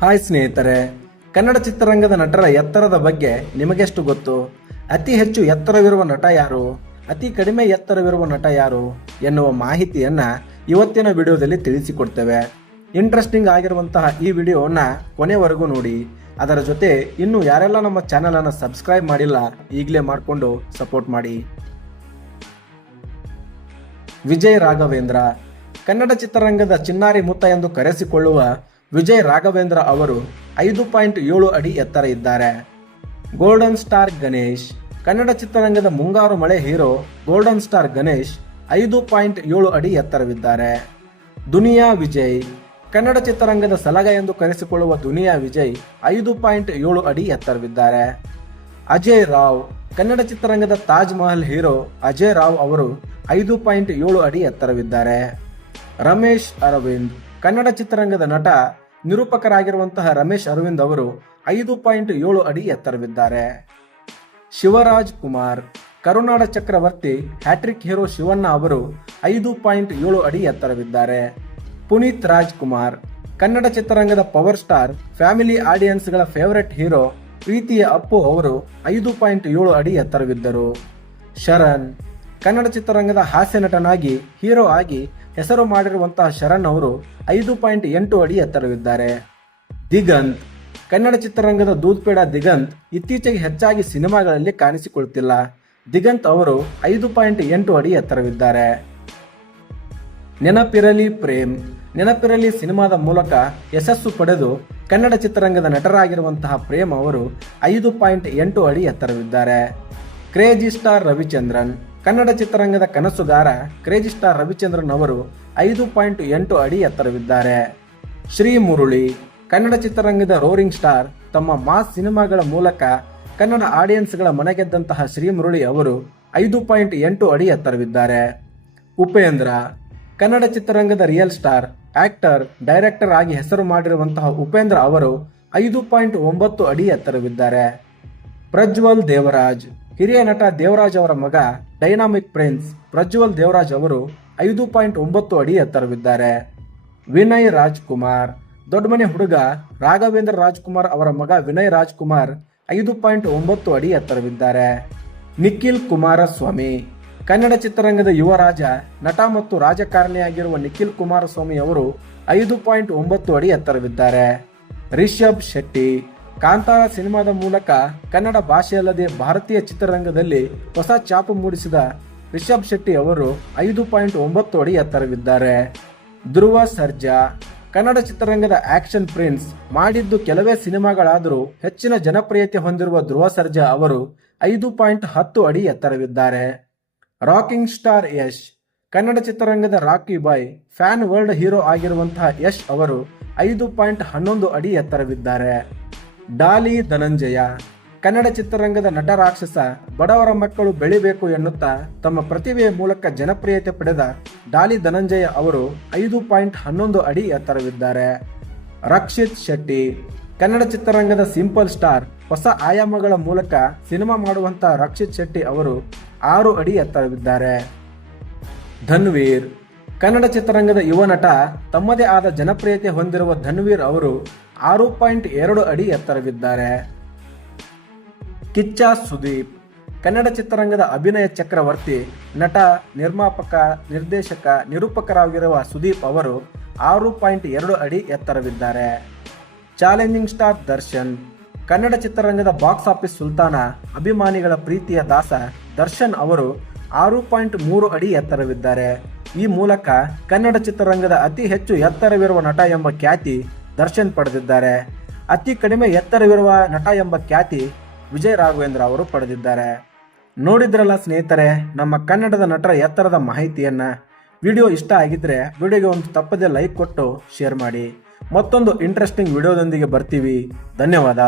Hi ಸ್ನೇಹಿತರೆ, ಕನ್ನಡ ಚಿತ್ರರಂಗದ ನಟರ ಎತ್ತರದ ಬಗ್ಗೆ ನಿಮಗೆಷ್ಟು ಗೊತ್ತು? ಅತಿ ಹೆಚ್ಚು ಎತ್ತರವಿರುವ ನಟ ಯಾರು? ಅತಿ ಕಡಿಮೆ ಎತ್ತರವಿರುವ ನಟ ಯಾರು? ಎನ್ನುವ ಮಾಹಿತಿಯನ್ನ ಇವತ್ತಿನ ವಿಡಿಯೋದಲ್ಲಿ ತಿಳಿಸಿಕೊಡ್ತೇವೆ. ಇಂಟ್ರೆಸ್ಟಿಂಗ್ ಆಗಿರುವಂತಹ ಈ ವಿಡಿಯೋವನ್ನ ಕೊನೆವರೆಗೂ ನೋಡಿ. ಅದರ ಜೊತೆ ಇನ್ನು ಯಾರೆಲ್ಲ ನಮ್ಮ ಚಾನೆಲ್ ಅನ್ನು ಸಬ್ಸ್ಕ್ರೈಬ್ ಮಾಡಿಲ್ಲ, ಈಗಲೇ ಮಾಡಿಕೊಂಡು ಸಪೋರ್ಟ್ ಮಾಡಿ. ವಿಜಯ್ ರಾಘವೇಂದ್ರ, ಕನ್ನಡ ಚಿತ್ರರಂಗದ ಚಿನ್ನಾರಿ ಮುತ್ತ ಎಂದು ಕರೆಸಿಕೊಳ್ಳುವ ವಿಜಯ್ ರಾಘವೇಂದ್ರ ಅವರು ಐದು ಪಾಯಿಂಟ್ ಏಳು ಅಡಿ ಎತ್ತರ ಇದ್ದಾರೆ. ಗೋಲ್ಡನ್ ಸ್ಟಾರ್ ಗಣೇಶ್, ಕನ್ನಡ ಚಿತ್ರರಂಗದ ಮುಂಗಾರು ಮಳೆ ಹೀರೋ ಗೋಲ್ಡನ್ ಸ್ಟಾರ್ ಗಣೇಶ್ ಐದು ಪಾಯಿಂಟ್ ಏಳು ಅಡಿ ಎತ್ತರವಿದ್ದಾರೆ. ದುನಿಯಾ ವಿಜಯ್, ಕನ್ನಡ ಚಿತ್ರರಂಗದ ಸಲಗ ಎಂದು ಕರೆಸಿಕೊಳ್ಳುವ ದುನಿಯಾ ವಿಜಯ್ ಐದು ಪಾಯಿಂಟ್ ಏಳು ಅಡಿ ಎತ್ತರವಿದ್ದಾರೆ. ಅಜಯ್ ರಾವ್, ಕನ್ನಡ ಚಿತ್ರರಂಗದ ತಾಜ್ ಮಹಲ್ ಹೀರೋ ಅಜಯ್ ರಾವ್ ಅವರು ಐದು ಪಾಯಿಂಟ್ ಏಳು ಅಡಿ ಎತ್ತರವಿದ್ದಾರೆ. ರಮೇಶ್ ಅರವಿಂದ್ ಕನ್ನಡ ಚಿತ್ರರಂಗದ ನಟ ನಿರೂಪಕರಾಗಿರುವಂತಹ ರಮೇಶ್ ಅರವಿಂದ್ ಅವರು ಐದು ಪಾಯಿಂಟ್ ಏಳು ಅಡಿ ಎತ್ತರವಿದ್ದಾರೆ. ಶಿವರಾಜ್ ಕುಮಾರ್, ಕರುನಾಡ ಚಕ್ರವರ್ತಿ ಹ್ಯಾಟ್ರಿಕ್ ಹೀರೋ ಶಿವಣ್ಣ ಅವರು ಐದು ಪಾಯಿಂಟ್ ಏಳು ಅಡಿ ಎತ್ತರವಿದ್ದಾರೆ. ಪುನೀತ್ ರಾಜ್ ಕುಮಾರ್ ಕನ್ನಡ ಚಿತ್ರರಂಗದ ಪವರ್ ಸ್ಟಾರ್, ಫ್ಯಾಮಿಲಿ ಆಡಿಯನ್ಸ್ಗಳ ಫೇವರೆಟ್ ಹೀರೋ ಪ್ರೀತಿಯ ಅಪ್ಪು ಅವರು ಐದು ಪಾಯಿಂಟ್ ಏಳು ಅಡಿ ಎತ್ತರವಿದ್ದರು. ಶರಣ್, ಕನ್ನಡ ಚಿತ್ರರಂಗದ ಹಾಸ್ಯ ನಟನಾಗಿ ಹೀರೋ ಆಗಿ ಹೆಸರು ಮಾಡಿರುವಂತಹ ಶರಣ್ ಅವರು ಐದು ಪಾಯಿಂಟ್ ಎಂಟು ಅಡಿ ಎತ್ತರವಿದ್ದಾರೆ. ದಿಗಂತ್. ಕನ್ನಡ ಚಿತ್ರರಂಗದ ದೂದ್ಪೇಡ ದಿಗಂತ್ ಇತ್ತೀಚೆಗೆ ಹೆಚ್ಚಾಗಿ ಸಿನಿಮಾಗಳಲ್ಲಿ ಕಾಣಿಸಿಕೊಳ್ತಿಲ್ಲ. ದಿಗಂತ್ ಅವರು ಐದು ಪಾಯಿಂಟ್ ಎಂಟು ಅಡಿ ಎತ್ತರವಿದ್ದಾರೆ. ನೆನಪಿರಲಿ ಪ್ರೇಮ್. ನೆನಪಿರಲಿ ಸಿನಿಮಾದ ಮೂಲಕ ಯಶಸ್ಸು ಪಡೆದು ಕನ್ನಡ ಚಿತ್ರರಂಗದ ನಟರಾಗಿರುವಂತಹ ಪ್ರೇಮ್ ಅವರು ಐದು ಪಾಯಿಂಟ್ ಎಂಟು ಅಡಿ ಎತ್ತರವಿದ್ದಾರೆ. Crazy star Ravichandran. ಕನ್ನಡ ಚಿತ್ರರಂಗದ ಕನಸುಗಾರ ಕ್ರೇಜಿ ಸ್ಟಾರ್ ರವಿಚಂದ್ರನ್ ಅವರು ಐದು ಪಾಯಿಂಟ್ ಎಂಟು ಅಡಿ ಎತ್ತರವಿದ್ದಾರೆ. ಶ್ರೀ ಮುರುಳಿ, ಕನ್ನಡ ಚಿತ್ರರಂಗದ ರೋರಿಂಗ್ ಸ್ಟಾರ್, ತಮ್ಮ ಮಾಸ್ ಸಿನಿಮಾಗಳ ಮೂಲಕ ಕನ್ನಡ ಆಡಿಯನ್ಸ್ಗಳ ಮನಗೆದ್ದಂತಹ ಶ್ರೀ ಮುರುಳಿ ಅವರು ಐದು ಪಾಯಿಂಟ್ ಎಂಟು ಅಡಿ ಎತ್ತರವಿದ್ದಾರೆ. ಉಪೇಂದ್ರ, ಕನ್ನಡ ಚಿತ್ರರಂಗದ ರಿಯಲ್ ಸ್ಟಾರ್, ಆಕ್ಟರ್, ಡೈರೆಕ್ಟರ್ ಆಗಿ ಹೆಸರು ಮಾಡಿರುವಂತಹ ಉಪೇಂದ್ರ ಅವರು ಐದು ಪಾಯಿಂಟ್ ಒಂಬತ್ತು ಅಡಿ ಎತ್ತರವಿದ್ದಾರೆ. ಪ್ರಜ್ವಲ್ ದೇವರಾಜ್ ಹಿರಿಯ ನಟ ದೇವರಾಜ್ ಅವರ ಮಗ ಡೈನಾಮಿಕ್ ಪ್ರಿನ್ಸ್ ಪ್ರಜ್ವಲ್ ದೇವರಾಜ್ ಅವರು ಐದು ಪಾಯಿಂಟ್ ಒಂಬತ್ತು ಅಡಿ ಎತ್ತರವಿದ್ದಾರೆ. ವಿನಯ್ ರಾಜ್ಕುಮಾರ್. ದೊಡ್ಡಮನೆ ಹುಡುಗ ರಾಘವೇಂದ್ರ ರಾಜ್ಕುಮಾರ್ ಅವರ ಮಗ ವಿನಯ್ ರಾಜ್ಕುಮಾರ್ ಐದು ಪಾಯಿಂಟ್ ಒಂಬತ್ತು ಅಡಿ ಎತ್ತರವಿದ್ದಾರೆ. ನಿಖಿಲ್ ಕುಮಾರಸ್ವಾಮಿ. ಕನ್ನಡ ಚಿತ್ರರಂಗದ ಯುವ ರಾಜ, ನಟ ಮತ್ತು ರಾಜಕಾರಣಿಯಾಗಿರುವ ನಿಖಿಲ್ ಕುಮಾರಸ್ವಾಮಿ ಅವರು ಐದು ಪಾಯಿಂಟ್ ಒಂಬತ್ತು ಅಡಿ ಎತ್ತರವಿದ್ದಾರೆ. ರಿಷಬ್ ಶೆಟ್ಟಿ. ಕಾಂತಾರ ಸಿನಿಮಾದ ಮೂಲಕ ಕನ್ನಡ ಭಾಷೆಯಲ್ಲದೆ ಭಾರತೀಯ ಚಿತ್ರರಂಗದಲ್ಲಿ ಹೊಸ ಛಾಪು ಮೂಡಿಸಿದ ರಿಷಬ್ ಶೆಟ್ಟಿ ಅವರು ಐದು ಪಾಯಿಂಟ್ ಒಂಬತ್ತು ಅಡಿ ಎತ್ತರವಿದ್ದಾರೆ. ಧ್ರುವ, ಸರ್ಜಾ, ಕನ್ನಡ ಚಿತ್ರರಂಗದ ಆಕ್ಷನ್ ಪ್ರಿನ್ಸ್ ಮಾಡಿದ್ದು ಕೆಲವೇ ಸಿನಿಮಾಗಳಾದರೂ ಹೆಚ್ಚಿನ ಜನಪ್ರಿಯತೆ ಹೊಂದಿರುವ ಧ್ರುವ, ಸರ್ಜಾ ಅವರು ಐದು ಪಾಯಿಂಟ್ ಹತ್ತು ಅಡಿ ಎತ್ತರವಿದ್ದಾರೆ. ರಾಕಿಂಗ್ ಸ್ಟಾರ್ ಯಶ್, ಕನ್ನಡ ಚಿತ್ರರಂಗದ Rocky boy, fan world hero ಆಗಿರುವಂತಹ ಯಶ್ ಅವರು ಐದು ಪಾಯಿಂಟ್ ಹನ್ನೊಂದು ಅಡಿ ಎತ್ತರವಿದ್ದಾರೆ. ಡಾಲಿ ಧನಂಜಯ, ಕನ್ನಡ ಚಿತ್ರರಂಗದ ನಟ ರಾಕ್ಷಸ ಬಡವರ ಮಕ್ಕಳು ಬೆಳಿಬೇಕು ಎನ್ನುತ್ತಾ ತಮ್ಮ ಪ್ರತಿಭೆಯ ಮೂಲಕ ಜನಪ್ರಿಯತೆ ಪಡೆದ ಡಾಲಿ ಧನಂಜಯ ಅವರು ಐದು ಪಾಯಿಂಟ್ ಹನ್ನೊಂದು ಅಡಿ ಎತ್ತರವಿದ್ದಾರೆ. ರಕ್ಷಿತ್ ಶೆಟ್ಟಿ, ಕನ್ನಡ ಚಿತ್ರರಂಗದ ಸಿಂಪಲ್ ಸ್ಟಾರ್, ಹೊಸ ಆಯಾಮಗಳ ಮೂಲಕ ಸಿನಿಮಾ ಮಾಡುವಂತಹ ರಕ್ಷಿತ್ ಶೆಟ್ಟಿ ಅವರು ಆರು ಅಡಿ ಎತ್ತರವಿದ್ದಾರೆ. ಧನ್ವೀರ್ ಕನ್ನಡ ಚಿತ್ರರಂಗದ ಯುವ ನಟ ತಮ್ಮದೇ ಆದ ಜನಪ್ರಿಯತೆ ಹೊಂದಿರುವ ಧನ್ವೀರ್ ಅವರು ಆರು ಪಾಯಿಂಟ್ ಎರಡು ಅಡಿ ಎತ್ತರವಿದ್ದಾರೆ. ಕಿಚ್ಚ ಸುದೀಪ್, ಕನ್ನಡ ಚಿತ್ರರಂಗದ ಅಭಿನಯ ಚಕ್ರವರ್ತಿ, ನಟ, ನಿರ್ಮಾಪಕ, ನಿರ್ದೇಶಕ, ನಿರೂಪಕರಾಗಿರುವ ಸುದೀಪ್ ಅವರು ಆರು ಪಾಯಿಂಟ್ ಎರಡು ಅಡಿ ಎತ್ತರವಿದ್ದಾರೆ. ಚಾಲೆಂಜಿಂಗ್ ಸ್ಟಾರ್ ದರ್ಶನ್, ಕನ್ನಡ ಚಿತ್ರರಂಗದ ಬಾಕ್ಸ್ ಆಫೀಸ್ ಸುಲ್ತಾನ, ಅಭಿಮಾನಿಗಳ ಪ್ರೀತಿಯ ದಾಸ ದರ್ಶನ್ ಅವರು ಆರು ಪಾಯಿಂಟ್ ಮೂರು ಅಡಿ ಎತ್ತರವಿದ್ದಾರೆ. ಈ ಮೂಲಕ ಕನ್ನಡ ಚಿತ್ರರಂಗದ ಅತಿ ಹೆಚ್ಚು ಎತ್ತರವಿರುವ ನಟ ಎಂಬ ಖ್ಯಾತಿ ದರ್ಶನ್ ಪಡೆದಿದ್ದಾರೆ. ಅತಿ ಕಡಿಮೆ ಎತ್ತರವಿರುವ ನಟ ಎಂಬ ಖ್ಯಾತಿ ವಿಜಯ್ ರಾಘವೇಂದ್ರ ಅವರು ಪಡೆದಿದ್ದಾರೆ. ನೋಡಿದ್ರಲ್ಲ ಸ್ನೇಹಿತರೆ, ನಮ್ಮ ಕನ್ನಡದ ನಟರ ಎತ್ತರದ ಮಾಹಿತಿಯನ್ನ. ವಿಡಿಯೋ ಇಷ್ಟ ಆಗಿದ್ರೆ ವಿಡಿಯೋಗೆ ಒಂದು ತಪ್ಪದೇ ಲೈಕ್ ಕೊಟ್ಟು ಶೇರ್ ಮಾಡಿ. ಮತ್ತೊಂದು ಇಂಟ್ರೆಸ್ಟಿಂಗ್ ವಿಡಿಯೋದೊಂದಿಗೆ ಬರ್ತೀವಿ. ಧನ್ಯವಾದ.